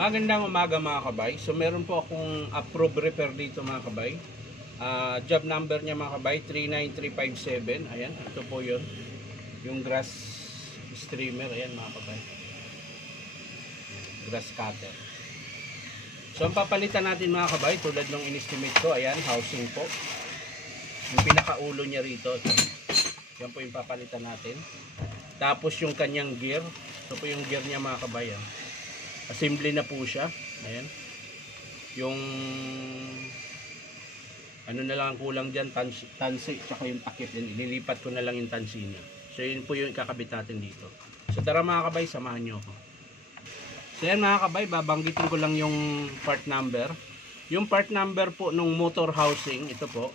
Magandang umaga mga kabay. So meron po akong approved repair dito mga kabay. Job number niya mga kabay 39357. Ayan, ito po yun. Yung grass streamer. Ayan mga kabay. Grass cutter. So ang papalitan natin mga kabay, tulad ng in-estimate ko, ayan, housing po. Yung pinakaulo niya rito. Yan po yung papalitan natin. Tapos yung kanyang gear. Ito po yung gear niya mga kabay. Assembly na po siya. Ayan. Yung ano na lang ang kulang dyan, tansi, tsaka yung takip din. Ililipat ko na lang yung tansi niya. So yun po yung kakabit natin dito. So tara mga kabay, samahan nyo ako. So yan mga kabay, babanggitin ko lang yung part number. Yung part number po nung motor housing, ito po,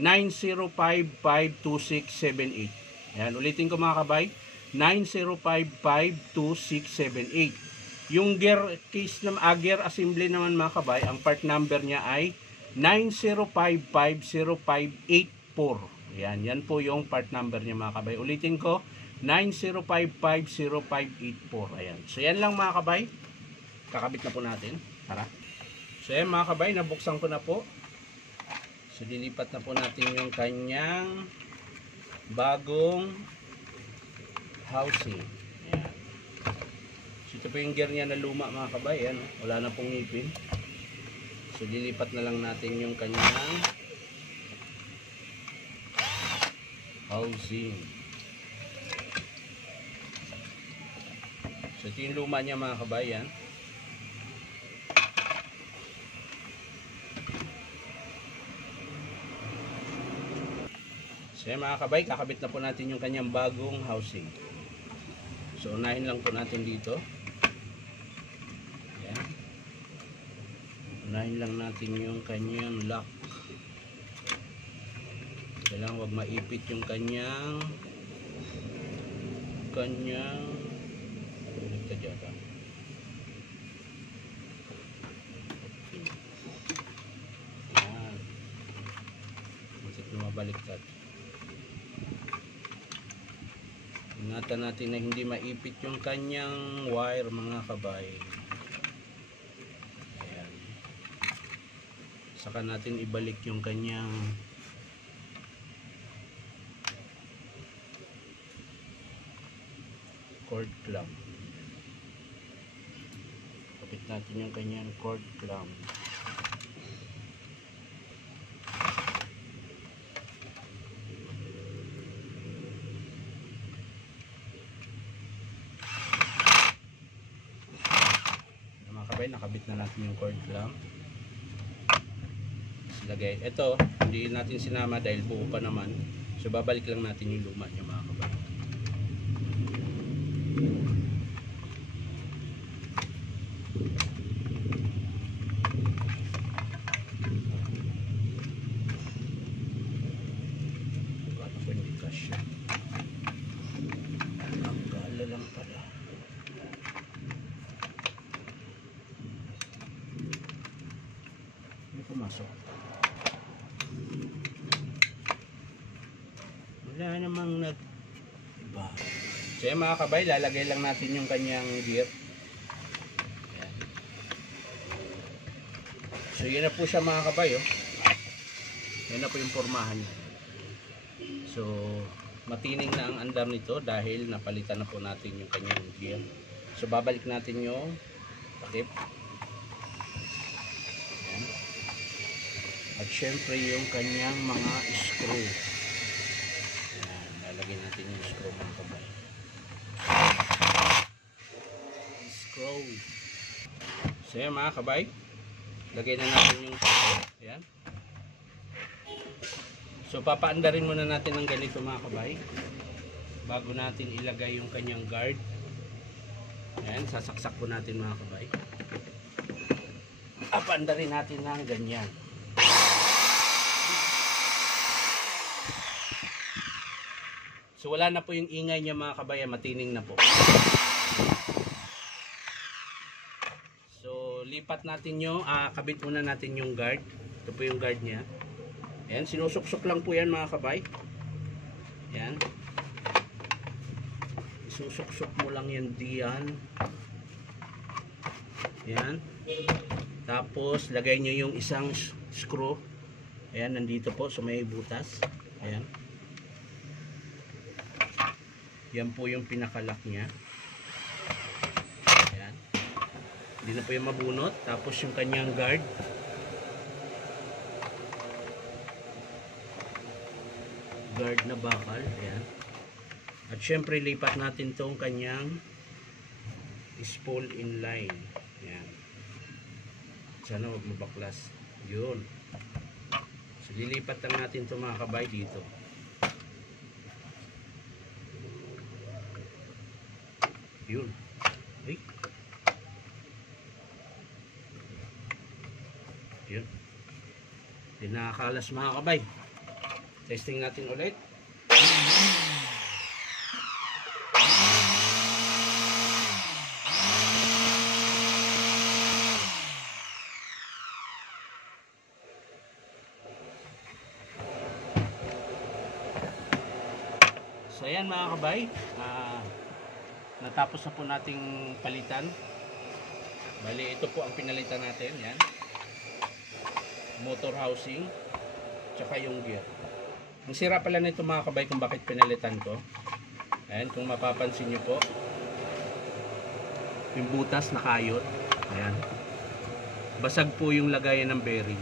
90552678. Ayan, ulitin ko mga kabay, 90552678. Yung gear case na gear assembly naman mga kabay, ang part number niya ay 9055058. Yan po yung part number niya mga kabay. Ulitin ko, 9055058. Ayan. So yan lang mga kabay. Kakabit na po natin. Tara. So yan mga kabay, nabuksan ko na po. So lilipat na po natin yung kanyang bagong housing. Ayan. So ito po yung gear niya na luma mga kabay. Ayan, wala na pong ngipin. So lilipat na lang natin yung kanyang housing. So ito yung luma niya mga kabay. Ayan. So yan mga kabay, kakabit na po natin yung kanyang bagong housing. So unahin lang po natin dito. Ayan. Unahin lang natin yung kanyang lock. Kailangan wag maipit yung kanyang nagtadyata. Ayan. Masip na mabaliktad. Ingatan natin na hindi maipit yung kanyang wire mga kabay. Ayan. Saka natin ibalik yung kanyang cord clamp. Kapit natin yung kanyang cord clamp. Nakabit na natin yung cord clamp. Lagay. Ito, hindi natin sinama dahil buo pa naman. So babalik lang natin yung luma niya mga kabay. Bakit ako hindi kasya? Ang gala lang pala. Pumasok. Wala namang iba. So yan mga kabay, lalagay lang natin yung kanyang gear. Ayan. So yun na po siya mga kabay. Yan na po yung pormahan niya. So matining na ang andar nito dahil napalitan na po natin yung kanyang gear. So babalik natin yung takip. At syempre yung kanyang mga screw. Ayan, lalagyan natin yung screw mga kabay. Screw. So yan mga kabay, lagay na natin yung screw. Ayan. So papaandarin muna natin ng ganito mga kabay bago natin ilagay yung kanyang guard. Ayan, sasaksak po natin mga kabay. Papaandarin natin ng ganyan. So wala na po yung ingay niya mga kabay, matining na po. So lipat natin yung, kabit muna natin yung guard. Ito po yung guard niya. Ayan, sinusuksok lang po yan mga kabay. Ayan. Isusuksok mo lang yan diyan. Ayan. Tapos lagay nyo yung isang screw. Ayan, nandito po sa may butas. Ayan. Yan po yung pinakalock nya. Ayan. Hindi na po yung mabunot. Tapos yung kanyang guard. Guard na bakal. Ayan. At syempre lipat natin tong kanyang spool in line. Ayan. Sana wag mabaklas. Yun. So lilipat lang natin ito mga kabay dito. Yun. Ay. Yun. Hindi nakakalas mga kabay. Testing natin ulit. So ayan mga kabay, natapos na po nating palitan. Bali ito po ang pinalitan natin, yan. Motor housing, tsaka yung gear. Ang sira pala nito mga kabay kung bakit pinalitan ko. Ayan, kung mapapansin nyo po, yung butas nakayot. Ayan. Basag po yung lagayan ng bearing.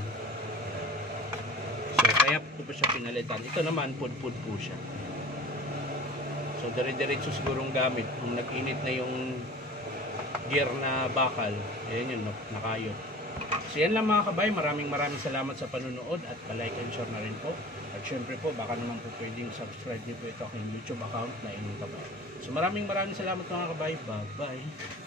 So kaya po siya pinalitan. Ito naman, pud-pud po siya. So dire-diretso sigurong gamit. Kung nag-init na yung gear na bakal, ayan yun, nakayot. So yan lang mga kabay, maraming salamat sa panunood at pa-like and share na rin po. At syempre po, baka naman po pwedeng subscribe niyo po ito aking YouTube account na Inong Kabay. So maraming salamat mga kabay. Bye-bye.